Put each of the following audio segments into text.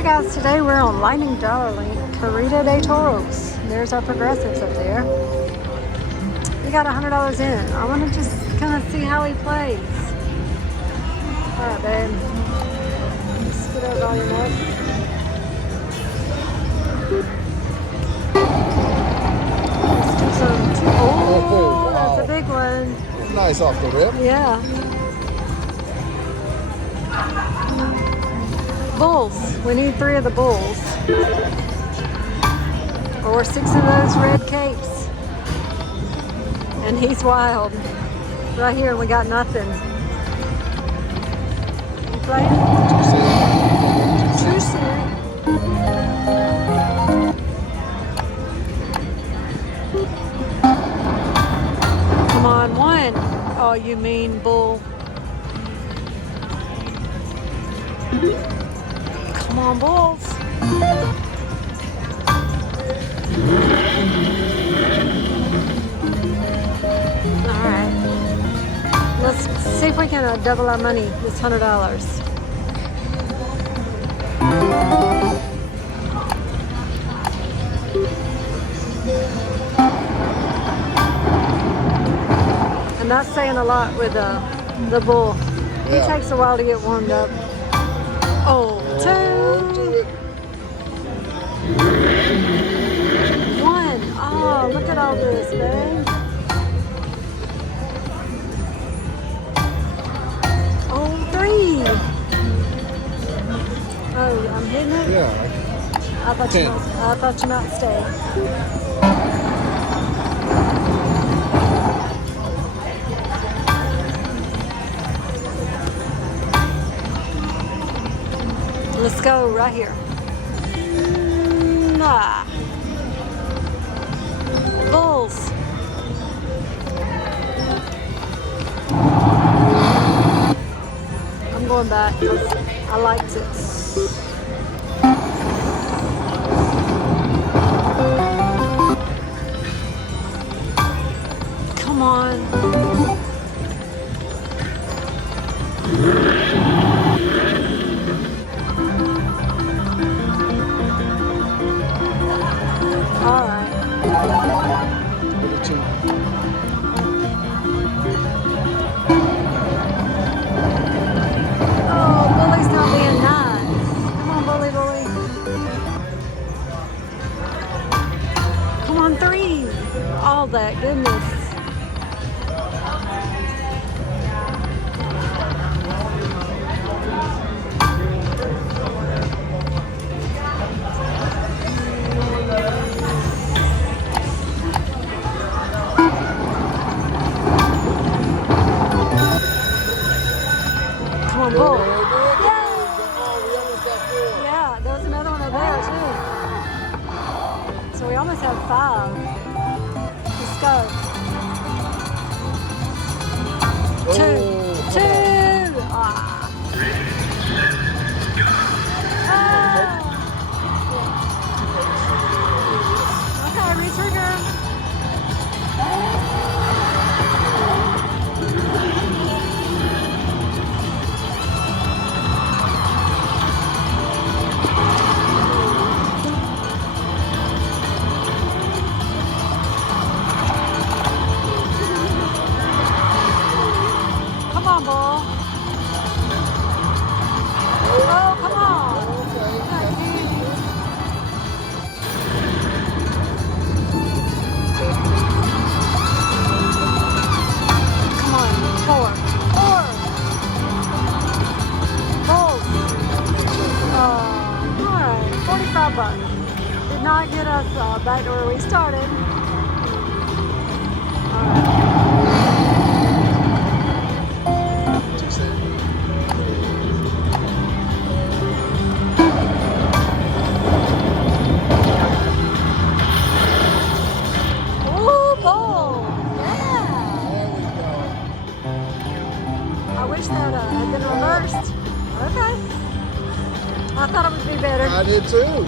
Alright guys, today we're on Lightning Darling, Corrida de Toros. There's our progressives up there. We got $100 in. I want to just kind of see how he plays. Alright babe. Just get our volume up. Let's do some... Oh, wow. That's a big one. Nice off the rip. Yeah. Bulls. We need 3 of the bulls. Or 6 of those red capes. And he's wild. Right here, we got nothing. You playing? Too soon. Come on, 1. Oh, you mean bull. Come on, bulls. Alright. Let's see if we can double our money, this $100. And that's saying a lot with the bull. He takes a while to get warmed up. Oh, 2. 1. Oh, look at all this, man. Oh, 3. Oh, I'm hitting it? Yeah. I thought you might stay. Let's go right here. Nah. Bulls. I'm going back because I liked it. Come on. Alright. Oh, Bully's not being nice. Come on, Bully, Bully. Come on, 3. All that goodness. Come on, bull. Yeah, there was another one over there too. So we almost have 5. Let's go. 2. 2. Ah. Okay, retrigger. Come on, ball. Oh, come on. Come on, 4. 4. Bulls. Alright, $45. Did not get us back to where we started. Alright. I wish that had been reversed. Okay. I thought it would be better. I did too.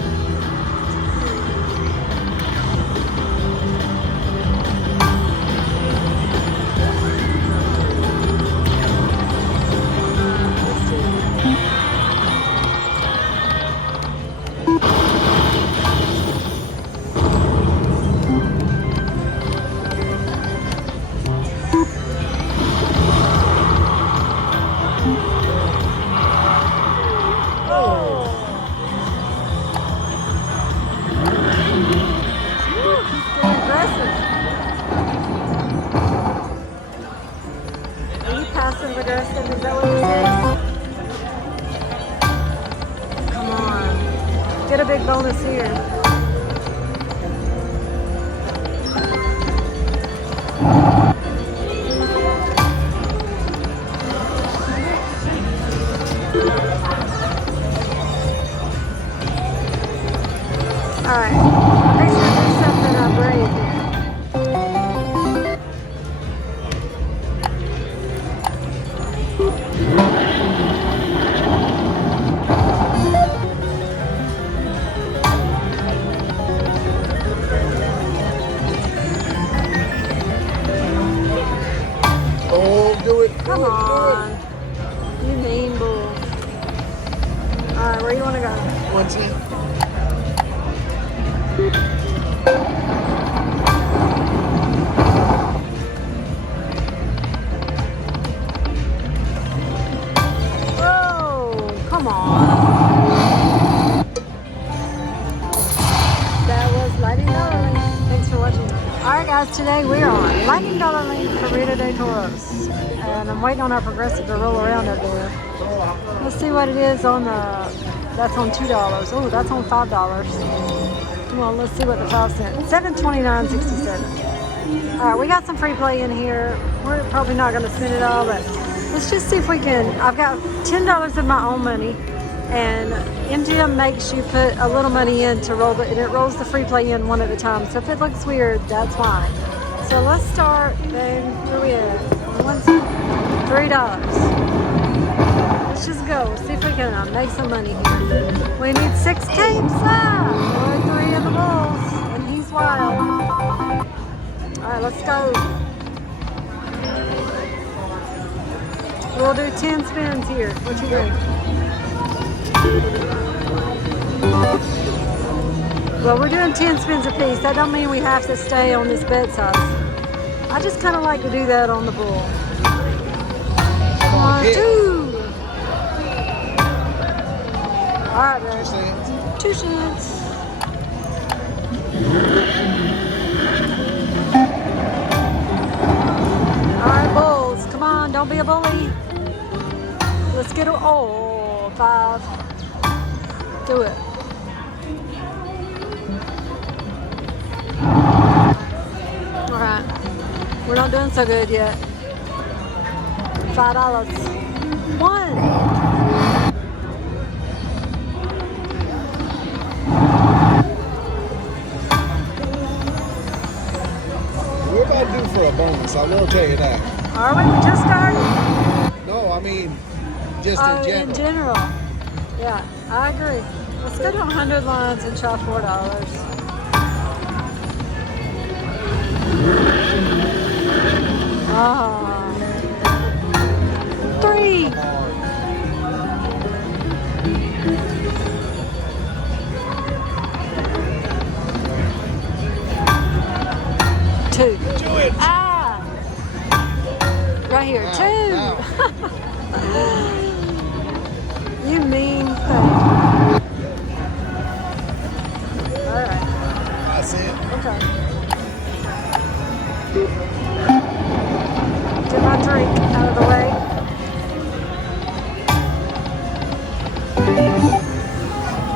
big bonus here. Alright, next time there's something I'm brave here. Come on. You mean bull. Alright, where you want to go? 20. Whoa, come on. That was Lightning Dollar Lane. Thanks for watching. Alright guys, today we are on Lightning Dollar Lane, Corrida de Toros. And I'm waiting on our progressive to roll around up there. Let's see what it is on the, that's on $2. Oh, that's on $5. Come on, let's see what the 5 cents. $7.29.67. Alright, we got some free play in here. We're probably not going to spend it all, but let's just see if we can. I've got $10 of my own money, and MGM makes you put a little money in to roll it, and it rolls the free play in one at a time. So if it looks weird, that's why. So let's start, then, where are we at? $3. Let's just go. See if we can make some money here. We need 6 tapes. Or 3 of the bulls. And he's wild. Alright, let's go. We'll do 10 spins here. What you think? Well, we're doing 10 spins a piece. That don't mean we have to stay on this bet size. I just kind of like to do that on the bull. 1, 2. Alright, man. 2 cents. Alright, bulls. Come on, don't be a bully. Let's get a, oh, 5. Do it. Alright. We're not doing so good yet. $5. 1. We're about due for a bonus, I will tell you that. Are we? We just started? No, I mean, just in general. In general. Yeah, I agree. Let's go to 100 lines and try $4. Ah. 3. 2. Do it. Ah. Right here. 2. You mean thing. All right. That's it. Okay. Get my drink out of the way.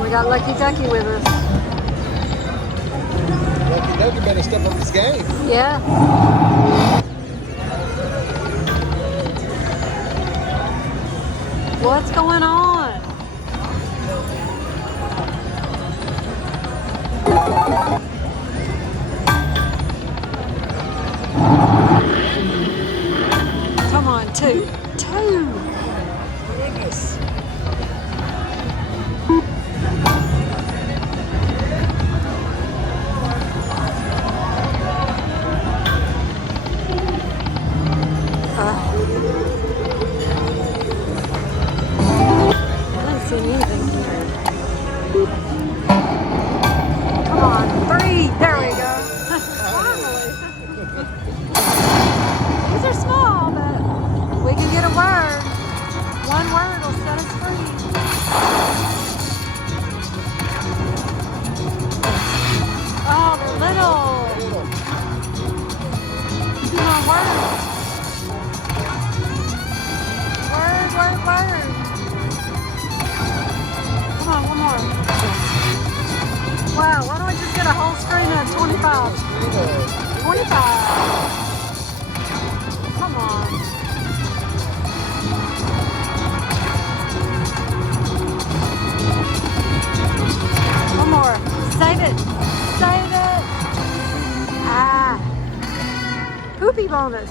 We got Lucky Ducky with us. Lucky Ducky better step up his game. Yeah. What's going on? Come on, 2. 2. Goodness. I didn't see anything here. Come on, 3. There we go. Finally. These are small, but we can get a word. One word will set us screen of 25. 25. Come on. One more. Save it. Save it. Ah. Poopy bonus.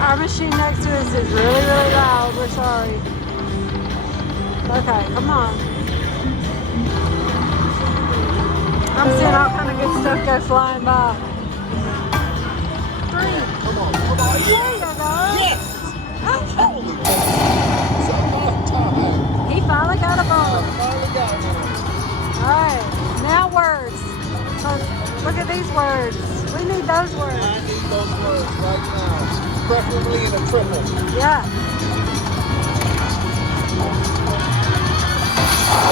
Our machine next to us is really, really loud. We're sorry. Okay, come on. I'm seeing all kind of good stuff go flying by. 3. Come on. There you go. Yes! Holy He finally got a bonus. finally got one. Alright, now words. So look at these words. We need those words. I need those words right now. Preferably in a triple. Yeah.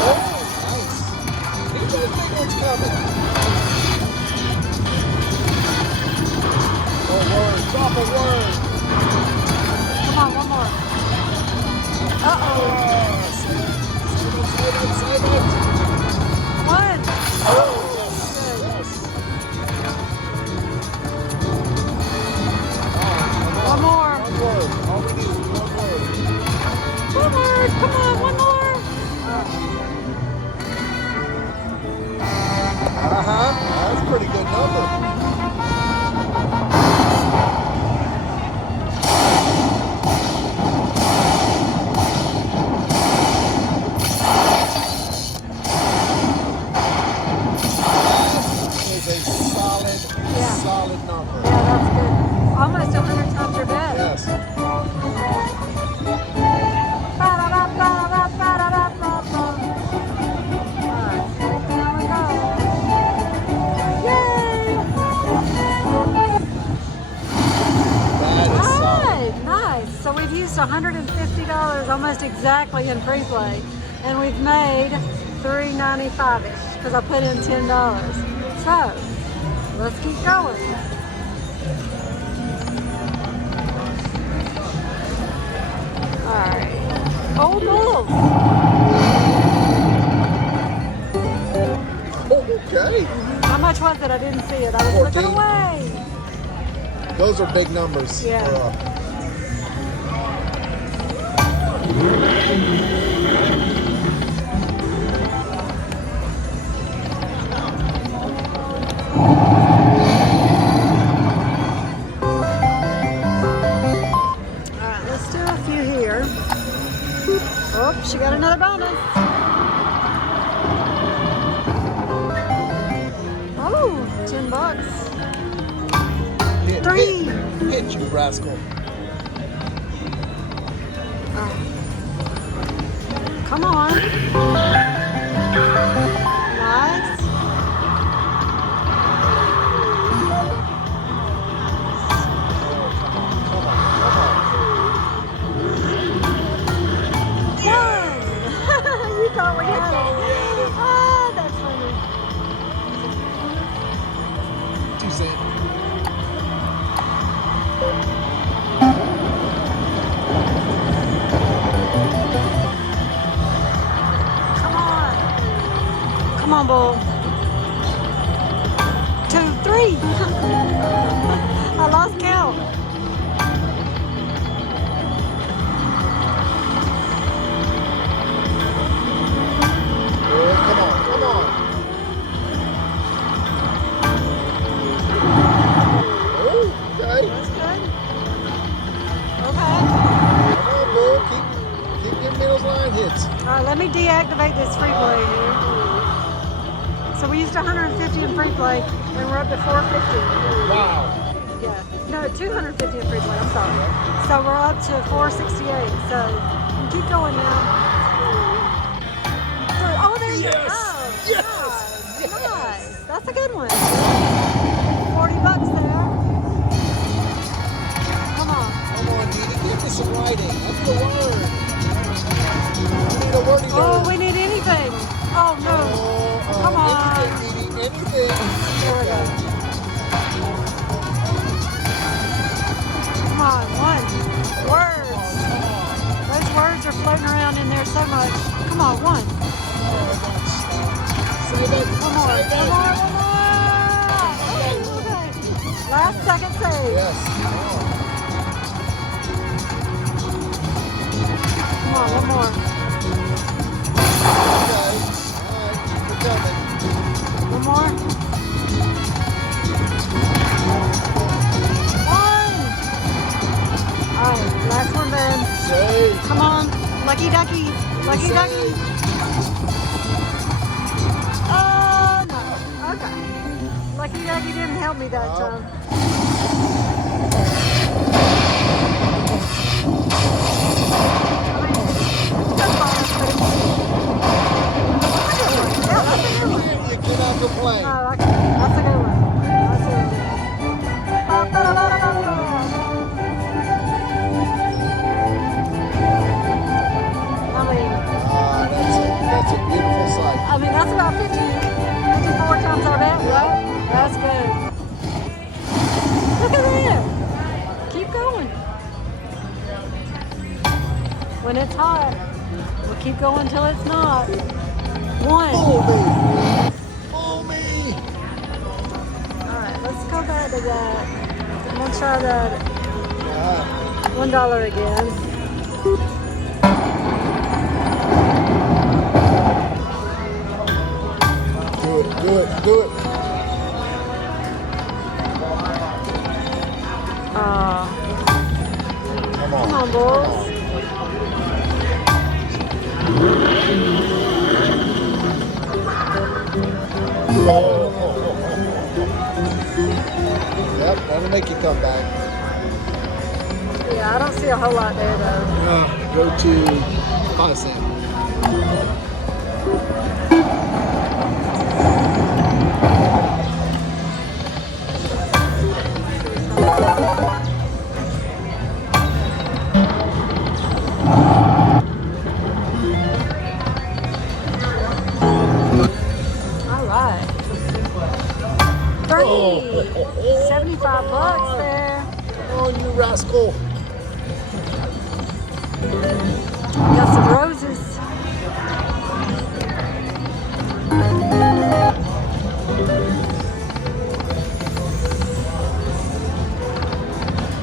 Oh, nice. These are the big ones coming. Oh, word. Drop a word. Come on, one more. Uh-oh. Save it. 1. Oh, yes. Yes. One more. One word. All we need is one word. One word. Come on, one more. That's a pretty good number. That is a solid number. Yeah, that's good. Almost 100 times your bet. Yes. So we've used $150 almost exactly in FREEPLAY, and we've made $3.95-ish because I put in $10. So let's keep going. All right. Old Bulls. Okay. How much was it? I didn't see it. I was 14. looking away. Those are big numbers. Yeah. Alright, let's do a few here. Oh, she got another bonus. Oh, $10. Hit, 3. Hit you, rascal. Come on. Nice. One. You thought we had it. Ah, that's funny. 2 cents. Come on, Bull. 2, 3. I lost count. Come on, come on. Oh, okay. That's good. Okay. Come on, Bull. Keep giving me those line hits. All right, let me deactivate this FREEPLAY here. So we used 150 in FREEPLAY, and we're up to 450. Wow. Yeah. No, 250 in FREEPLAY, I'm sorry. So we're up to 468. So Keep going now. Oh, there you go. Yes. Nice. That's a good one. $40 there. Come on. Come on, Didi. Give me some writing. I need a word. I need a wordy Oh, word. we need anything. Oh, no. Come on. Anything, Didi. Anything. There we go. Come on, one. Words. Those words are floating around in there so much. Come on, one. Say that. One more. Say that. One more. Okay. Last second save. Yes. Come on, one more. Okay. All right. Keep it coming. One more. One. All right, last one then. Say. Come on, lucky ducky, lucky ducky. Oh no. Okay. Lucky ducky didn't help me that time. Yeah, that's a good one. You cannot complain. Oh, okay. That's a good one. That's a good one. I mean, That's a beautiful sight. that's about 54 times our bet, right? That's good. Look at there. Keep going. When it's hot, we'll keep going till it's not. One. Fool me. Fool me. All right, let's go back to that. I'm gonna try that $1 again. Do it. Do it. Do it. Come on. Come on, boys. Yep, that'll make you come back. Yeah, I don't see a whole lot there though. Go to 5 cents. All right. $75 there. Oh, you rascal. Got some roses.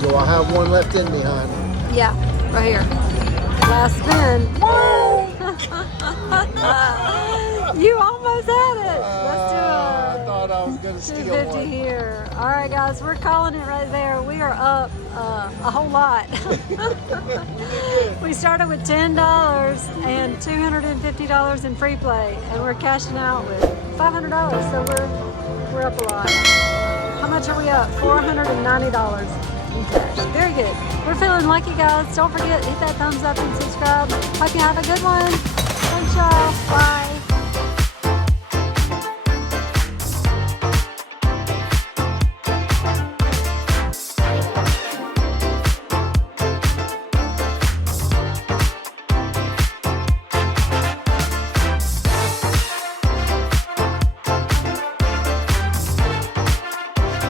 Do I have one left in me, hon? Yeah, right here. Last spin. Whoa! You almost had it. Let's do I a thought I was going to steal 250 one. here. All right, guys, we're calling it right there. We are up a whole lot. We started with $10 and $250 in free play, and we're cashing out with $500. So we're up a lot. How much are we up? $490 in cash. Very good. We're feeling lucky, guys. Don't forget, hit that thumbs up and subscribe. Hope you have a good one. Thanks, y'all. Bye.